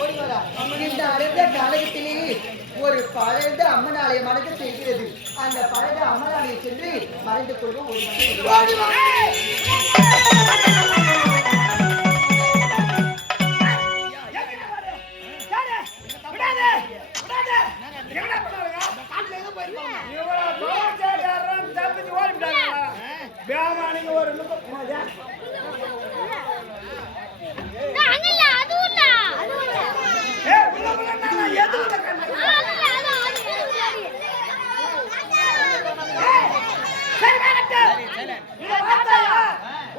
ஓடி வரா. இந்த அடைந்த காலகத்திலே ஒரு பழைந்த அம்மன் ஆலயமானது தெரிகிறது. அந்த பழைந்த அம்மன் ஆலயம் சென்று மறைந்து கொள்வோம்.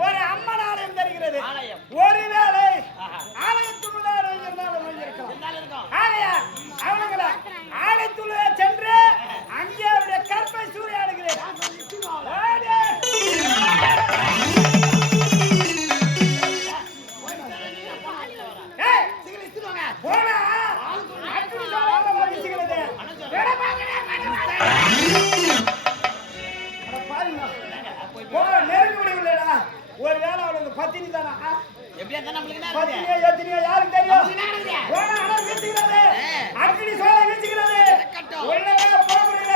ஒரு அம்மன் ஆலயம் தெரிகிறது. ஒருவேளை ஆலயத்துக்குள்ள அவனுங்களை ஆலயத்துள்ள சென்று அங்கே அவருடைய கற்பை சூறையாடுகிறேன். ஒரு வேலை அவளுக்கு பத்தினி தானா? பத்தினியா எத்தனையோ யாருக்கு தெரியும்? அக்னி சோலை வீசுகிறது. போக முடியல.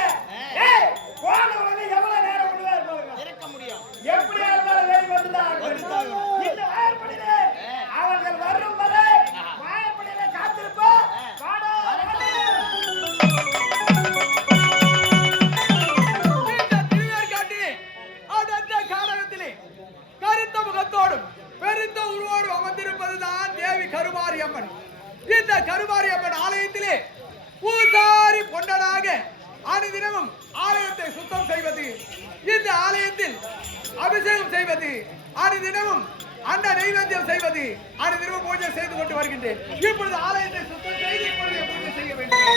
போனவங்க எவ்வளவு நேரம் இருக்க முடியும்? எப்படியா இருந்தாலும் வேலை வந்துதான் இந்த வாயப்படியிலே அவர்கள் வரும் வரை வாயப்படியிலே காத்திருப்போம். கருத்த முகத்தோடும் பெருத்த உருவோடும் அமர்ந்திருப்பதுதான் தேவி கருமாரி அம்மன். இந்த கருமாரி அம்மன் ஆலயத்திலே பூசாரி பொண்டனாக அனுதினமும் ஆலயத்தை சுத்தம் செய்வது, இந்த ஆலயத்தில் அபிஷேகம் செய்வது, அனுதினமும் அன்ன நைவேத்தியம் செய்வது, அனுதினமும் பூஜை செய்து கொண்டு வருகின்றேன். இப்பொழுது ஆலயத்தை சுத்தம் செய்து இப்பொழுது பூஜை செய்ய வேண்டும்.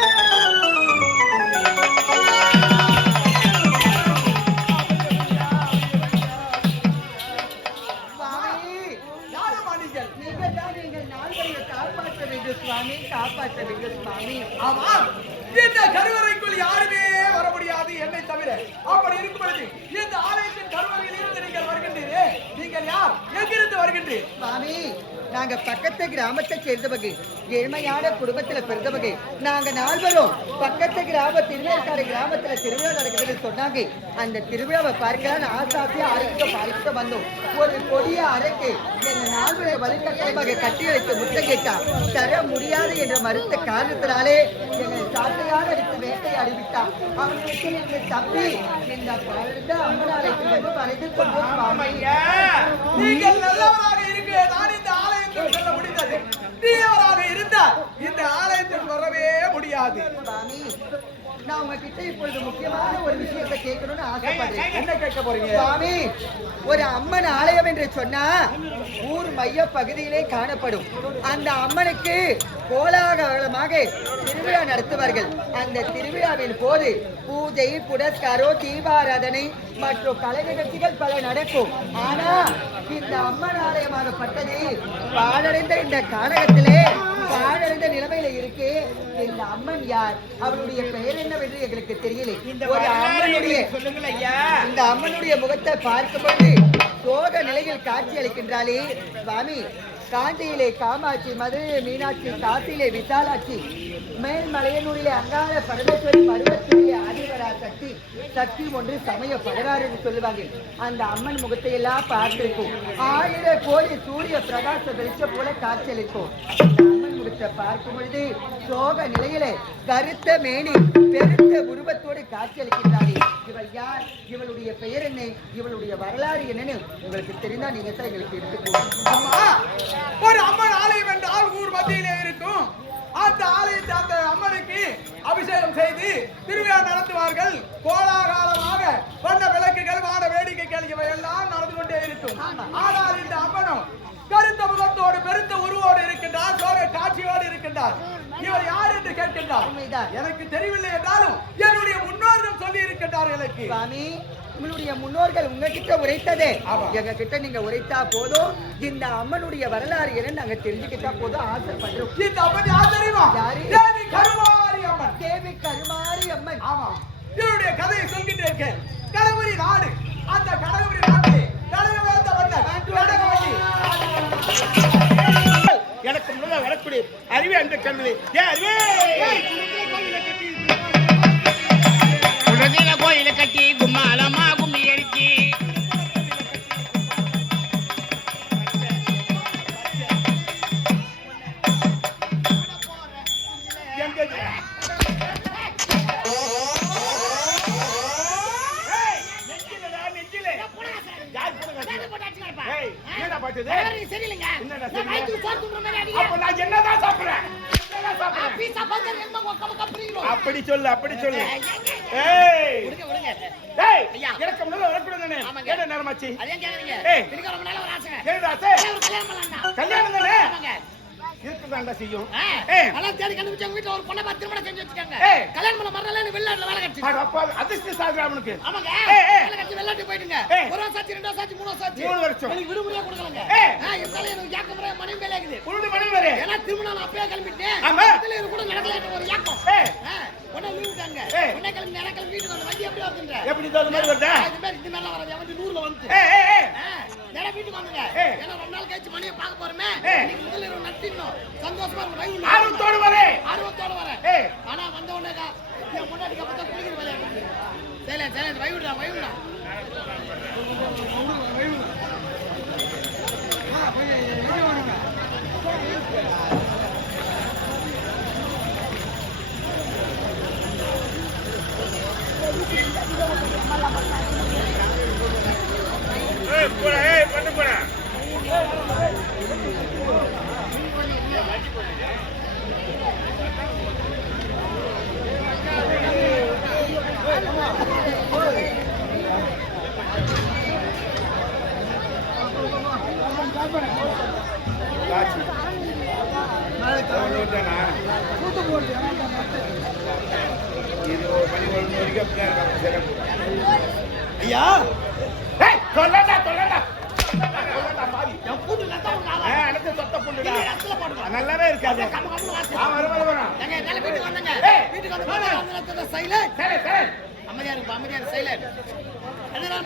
காப்பாற்ற வேண்டும் சுவாமி. ஆமாம், இந்த கருவறைக்குள் யாருமே வர முடியாது என்னை தவிர. அப்படி இருக்கும் பொழுது இந்த ஆலயத்தின் கருவறையில் இருந்து நீங்கள் வருகின்றீரே, நீங்கள் யார்? எங்கிருந்து வருகின்றீர்? சுவாமி, நாங்க பக்கத்து கிராமத்தை சேர்ந்தவங்க, ஏழ்மையான குடும்பத்துல பிறந்தவங்க. நாங்க நால்வரும் பக்கத்து கிராம திருவேற்காடு கிராமத்துல திருவிழா நடக்குதுன்னு சொன்னாங்க. அந்த திருவிழாவை பார்க்கலாம் ஆசாசியா அரைக்க வந்தோம். ஒரு கொடிய அறைக்கு எங்க நால்வரை வலுக்கட்டாயமாக கட்டி வைத்து முட்டை கேட்டா தர முடியாது என்ற மறுத்த காரணத்தினாலே எங்களை சாட்டையாக எடுத்து வேட்டையாடி விட்டான். அவனுக்கு இருந்து தப்பி இந்த பழுந்த அம்மனாலயத்தில் வந்து வளைந்து கொண்டோம். நீங்கள் நல்லவராக இருக்க நான் இந்த ஆலயத்தில் செல்ல முடிந்தது. தீயவராக இருந்தால் இந்த ஆலயத்தில் வரவே முடியாது. நான் உங்ககிட்ட இப்பொழுது முக்கியமான ஒரு விஷயத்தை கேட்கணும்னு ஆசைப்படுறேன். என்ன கேட்க போறீங்க? சுவாமி, ஒரு அம்மன் ஆலயம் என்று சொன்னா ஊர் மைய பகுதியிலே காணப்படும். அந்த அம்மனுக்கு கோலாகலமாக திருவிழா நடத்துவார்கள். அந்த திருவிழாவின் போது பூஜை, புனஸ்காரம், தீபாராதனை மற்றும் கலை நிகழ்ச்சிகள் பல நடக்கும். ஆனா இந்த அம்மன் ஆலயமாகப்பட்டது பாழடைந்த இந்த கானகத்திலே பாழடைந்த நிலைமையில இருக்கு. இந்த அம்மன் யார்? அவருடைய பெயர் என்னவென்று எங்களுக்கு தெரியல. ஒரு அம்மனுடைய இந்த அம்மனுடைய முகத்தை பார்க்கும்போது சோக நிலையில் காட்சி அளிக்கின்றாளே சுவாமி. காஞ்சியிலே காமாட்சி, மதுரையிலே மீனாட்சி, காசியிலே விசாலாட்சி, மேல்மலையனூரிலே அங்காள பரமேஸ்வரி, பருவத்திலே ஆதிவரா சக்தி, சக்தி ஒன்று சமய 16 என்று சொல்லுவாங்க. அந்த அம்மன் முகத்தை எல்லாம் பார்த்திருக்கும். 1000 கோடி சூரிய பிரகாச வெளிச்சம் போல காட்சியளிக்கும். அம்மன் முகத்தை பார்க்கும் பொழுது சோக நிலையிலே கருத்த மேனி பெருத்த உருவத்தோடு காட்சியளிக்கின்றார்கள். இவள் யார்? இவளுடைய பெயர் என்ன? இவளுடைய வரலாறு என்னன்னு உங்களுக்கு தெரிந்தா நீங்க தான் எங்களுக்கு எடுத்துக்கோங்க. அம்மா, ஒரு அம்மன் ஆலயம் என்றால் ஊர் மத்தியிலே இருக்கும். அந்த ஆலயத்தை அந்த அம்மனுக்கு அபிஷேகம் செய்து திருவிழா நடத்துவார்கள். கோலாகாலமாக வண்ண விளக்குகள், வான வேடிக்கைகள் இவை எல்லாம் நடந்து கொண்டே இருக்கும். ஆனால் இந்த அம்மனும் கருத்த முகத்தோடு பெருத்த உருவோடு இருக்கின்றார், சோக காட்சியோடு இருக்கின்றார். இவர் யார் என்று கேட்கின்றார். எனக்கு தெரியவில்லை என்றாலும் என்னுடைய முன்னோர்கள் சொல்லி இருக்கின்றார் எனக்கு. சுவாமி, உங்களுடைய முன்னோர்கள் உங்ககிட்ட உரைத்ததே எங்க கிட்ட நீங்க உரைத்தா போதும். இந்த அம்மனுடைய வரலாறு என்ன நாங்க தெரிஞ்சுக்கிட்டா போதும் ஆசைப்படுறோம். இந்த அம்மன் யார் தெரியுமா? தேவி கருமாரி அம்மன். தேவி கருமாரி அம்மன். ஆமா, இவருடைய கதையை சொல்லிட்டு இருக்கேன். கடவுரி நாடு, அந்த கடவுரி நாட்டிலே கடவுள் வந்த வந்த எனக்கு முன்னால் வரக்கூடிய ஃபேமிலி கோயில கட்டி கும்மாலமா கும்மி அடிச்சு அப்படி சொல்லு அப்படி சொல்லு எனக்கு முன்னால வரக்கூடாது என்ன நேரமாச்சு கல்யாணம் தானே இருக்குதாண்டா செய்யும் ஒரு பொண்ணை பார்த்து திருமணம் செஞ்சு வச்சுக்காங்க கல்யாணம் பண்ண மறந்தால வெளிநாட்டுல வேலை கிடைச்சு அதிர்ஷ்ட சாகுறாமனுக்கு ஆமாங்க வேலை கிடைச்சு வெளிநாட்டு போயிட்டுங்க ஒரு வருஷம் 2 வருஷம் 3 வருஷம் 3 வருஷம் எனக்கு விடுமுறையா கொடுக்கலங்க இருந்தாலும் எனக்கு ஏக்கம் முறை மனைவி வேலை இருக்குது உருண்டு மணி வரை ஏன்னா திருமணம் நான் அப்பயே கிளம்பிட்டேன் ஆமா இதுல இது கூட நடக்கல ஒரு ஏக்கம் உடனே லீவ் விட்டாங்க உடனே கிளம்பி நேரா கிளம்பி வீட்டுக்கு வந்து வண்டி அப்படியே வந்துங்க எப்படி தோது மாதிரி வருதா இது மேல வரது வந்து 100ல வந்து நேரா வீட்டுக்கு வந்துங்க ஏன்னா 2 நாள் கழிச்சு மணியை பார்க்க போறமே இன்னைக்கு முதல்ல இரவு நட்டினோம் சந்தோஷமா இருக்கும் வைவுல ஆர்வத்தோடு வரேன் ஆனா வந்த உடனே என் முன்னாடி கப்பத்த குளிக்கிற வேலையா இருக்கு சரி வைவுடா பண்ணு போறேன் ஐயா நல்லாவே இருக்காது அமைதியா சைலண்ட்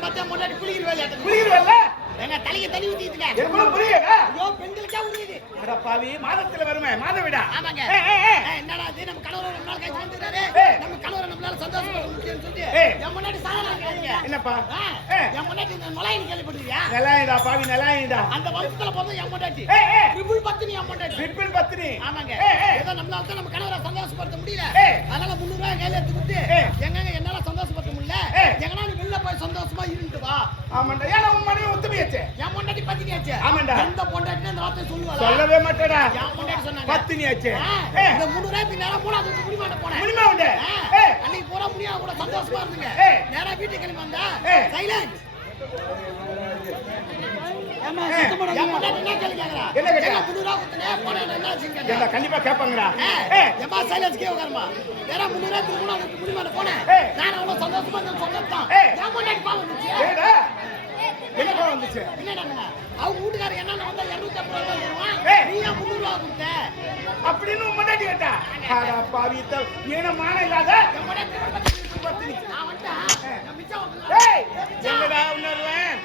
பார்த்தா முன்னாடி குளிக்கிற வேலை எங்க தலைக்கு தண்ணி ஊத்திட்டுங்க புரியுதா ஐயோ பெண்களுக்கா உரியுது அட பாவி மாதத்துல வருமே மாத விடா ஆமாங்க என்னடா இது நம்ம கணவர் 2 நாள் கழிச்சு வந்துறாரு நம்ம கணவர் நம்மளால சந்தோஷமா முடியும்னு சொல்லி என் முன்னாடி சாகலாம் கேளுங்க என்னப்பா என் முன்னாடி இந்த நொலாயினி கேள்விப்பட்டிருக்கியா நலாயிடா பாவி நலாயிடா அந்த வம்சத்துல போறது என் முன்னாடி ட்ரிபிள் பத்தினி என் முன்னாடி ட்ரிபிள் பத்தினி ஆமாங்க ஏதோ நம்மளால தான் நம்ம கணவரை சந்தோஷப்படுத்த முடியல அதனால 300 ரூபாய் கையில எடுத்து கொடுத்து எங்கங்க என்னால சந்தோஷப்படுத்த முடியல எங்கனா நீ வெளில போய் சந்தோஷமா இருந்துட்டு வா ஆமாண்டா ஏன்னா உன் மனைவி ஒத்துமையாச்சே என் முன்னாடி பத்தினியாச்சே ஆமாண்டா எந்த பொண்டாட்டி அந்த வார்த்தை சொல்லுவாளா சொல்லவே மாட்டேடா என் முன்னாடி சொன்னாங்க பத்தினியாச்சே இந்த 300 ரூபாய் பின்னால மூணாவது குடிமாட்ட போனேன் முடிமா உண்டு அன்னைக்கு பூரா முடியா கூட சந்தோஷமா இருந்துங்க நேரா வீட்டுக்கு கிளம்பி வந்தா சைலண்ட் கண்டிப்பா கேட்பாங்கடா சைலன்ஸ் கேட்காரமா நேரா 300 ரூபாய் மூணாவது குடிமாட்ட போனேன் நான் அவ்வளவு சந்தோஷமா சொன்னதான் என் முன்னாடி பாவம் வந்துச்சு என்ன வந்துச்சு என்னடா அவங்க வீட்டுக்காரர் என்ன வந்தா 250 ரூபாய் தருவான் நீ 300 ரூபாய் கொடுத்த அப்படின்னு முன்னாடி கேட்டா அட பாவி ஏன மான இல்லாத நான் வந்துட்டேன் மிச்சம் ஏய் என்னடா உணர்வேன்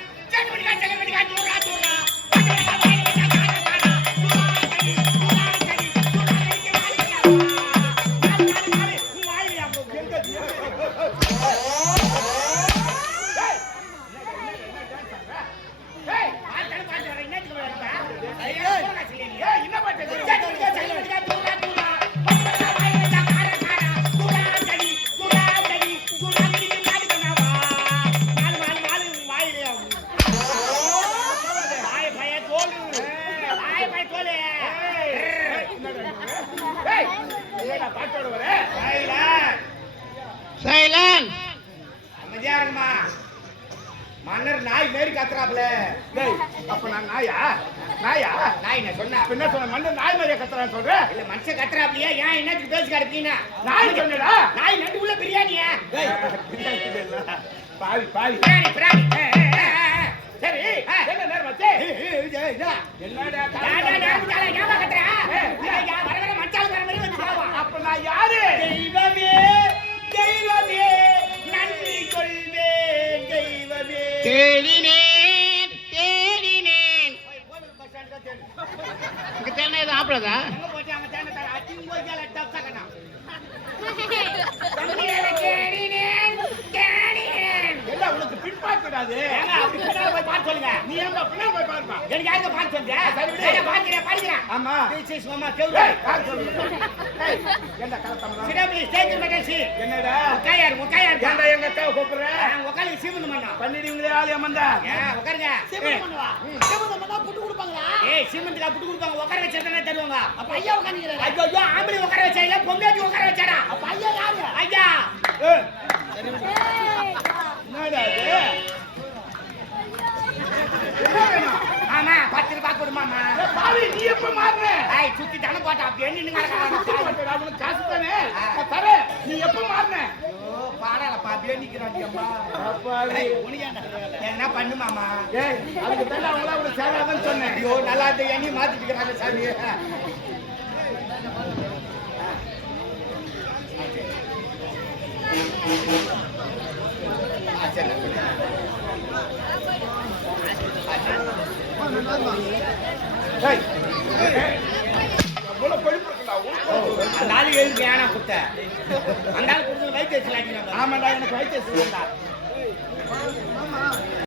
மன்னர் நாய் மேரி கத்துறாப்ல அப்ப நான் நாயா நாய் என்ன சொன்ன என்ன சொன்ன மன்னர் நாய் மேரி கத்துறான்னு சொல்ற இல்ல மனுஷன் கத்துறாப்லையா ஏன் என்னத்துக்கு பேசி கிடப்பீங்க நாய் சொன்னடா நாய் நண்டு உள்ள பிரியாணியா பாவி பிராணி சரி என்ன நேரம் வச்சே என்னடா கத்துறா வர மச்சான் வர மாதிரி வந்து அப்ப நான் யாரு தெய்வமே நன்றி கொள்வேன் தெய்வமே தேடினேன் இங்க தேனை ஆப்ளதா எங்க போச்சு அங்க தேனை அடிச்சு போய் என்ன உனக்கு பின்பாட்டு விடாது அப்படி பின்னால போய் பார்த்து சொல்லுங்க. நீ ஏன் பின்னால போய் பாருப்பா எனக்கு யாருங்க பார்த்து சொல்லுங்க. சரி, விடு. நான் பார்க்கிறேன், படிக்கிறேன். ஆமா This is Mama Telugu. யார் சொல்லுங்க என்ன கலத்தம்லாம் Sit up, please. Take your vacancy. என்னடா உட்காரு. ஏன்டா எங்க அக்காவை கூப்பிடுற உட்காரு, சீமந்தம் பண்ணா. பண்ணிடுவீங்களே ஆளு அம்மந்தா உட்காருங்க. சீமந்தம் பண்ணுவா சீமந்தம் பண்ணா புட்டு கொடுப்பாங்களா ஏய், சீமந்துக்கு புட்டு கொடுப்பாங்க. உட்கார வச்சா தருவாங்க. அப்ப ஐயா உட்காந்துக்கிறாரு ஐயோ, ஆம்பளை உட்கார வச்சா இல்ல, பொங்கேஜி உட்கார வச்சாடா. அப்ப ஐயா யாரு ஐயா, என்னடா இது மாமா 10 ரூபாய் கொடு மாமா. ஏய், பாவி நீ எப்ப மாறுன ஏய், சுத்தி தானே போட்டா அப்படியே நின்னுங்க. அவனுக்கு காசு தானே நான் தரேன் நீ எப்ப மாறுன ஓ, பாடாலப்பா அப்படியே நிக்கிறான் அம்மா. என்ன பண்ணு மாமா. ஏய் அதுக்கு தான் அவங்கள அவளை சேராதன்னு சொன்னேன் ஐயோ, நல்லா இருந்து எண்ணி மாத்திட்டுக்கிறாங்க சாமி. ஏய் அவ்வளவு கொழுப்பு இருக்குடா அந்த ஆளு எழுதி ஏனா குத்த அந்த ஆளு கொடுத்து வைத்தியம் ஆமாடா எனக்கு வயிற்று